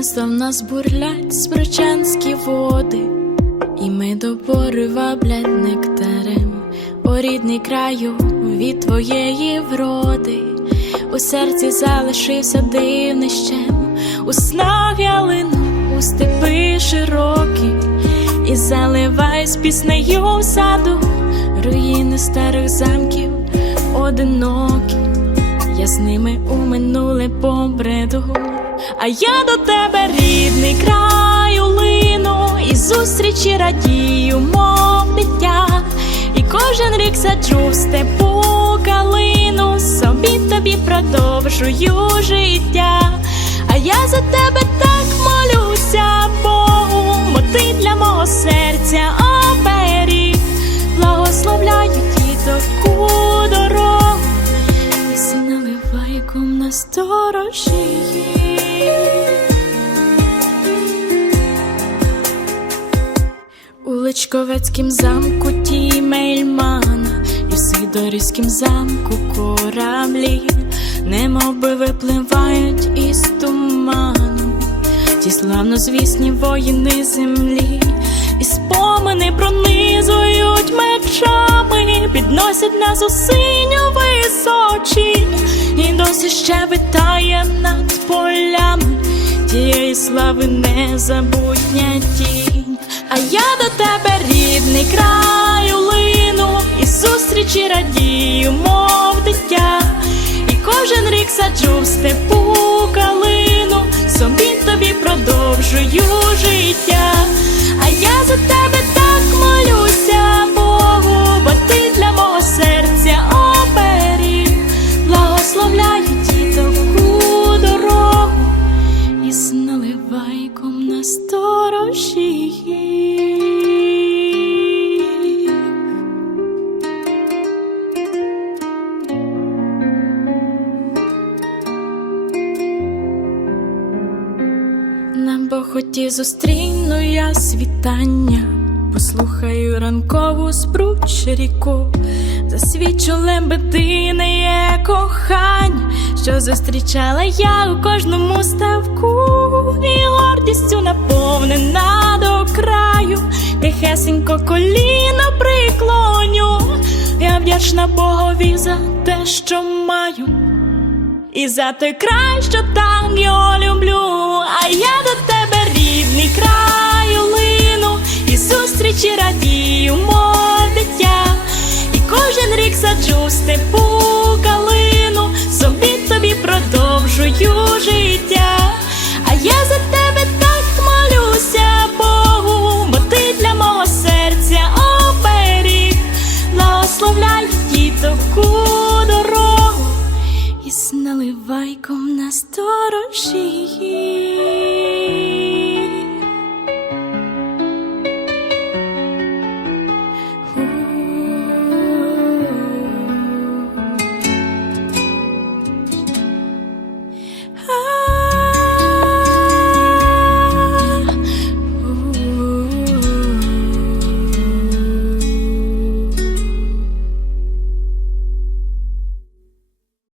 Місто в нас бурлять спричанські води, і ми до бори ваблять нектарем, о рідний краю від твоєї вроди, у серці залишився дивнищем, у снах ялину, у степи широкі, і заливаюсь піснею в саду, руїни старих замків одинокі. Я з ними у минуле побреду, а я до тебе рідний краю лину, і зустрічі радію, мов дитя, і кожен рік саджу в степу калину, собі тобі продовжую життя, а я за тебе так молюся, Богу, бо ти для мого серця оберіг, благословляю діток у дорогу. Наливайком на сторожі. У замку тімельмана, і в Сидорівськім замку кораблі, немов би випливають із туману, ті славнозвісні воїни землі, і спомини пронизують мечами, підносять нас у синю височі, і досі ще витає над полями тієї слави незабутня тінь. А я до тебе рідний краю лину, і зустрічі радію, мов дитя, і кожен рік саджу в степу На бохоті зустріну я світання, послухаю ранкову спруч ріку, засвічу лебедине кохання, що зустрічала я у кожному ставку, і гордістю наповнена до краю, тихесенько коліна приклоню, я вдячна Богові за те, що маю. І за той край, що там його люблю, а я до тебе рідний краю лину, і зустрічі радію, мов дитя, і кожен рік саджу в степу калину, собі тобі продовжую життя, і на сторожі.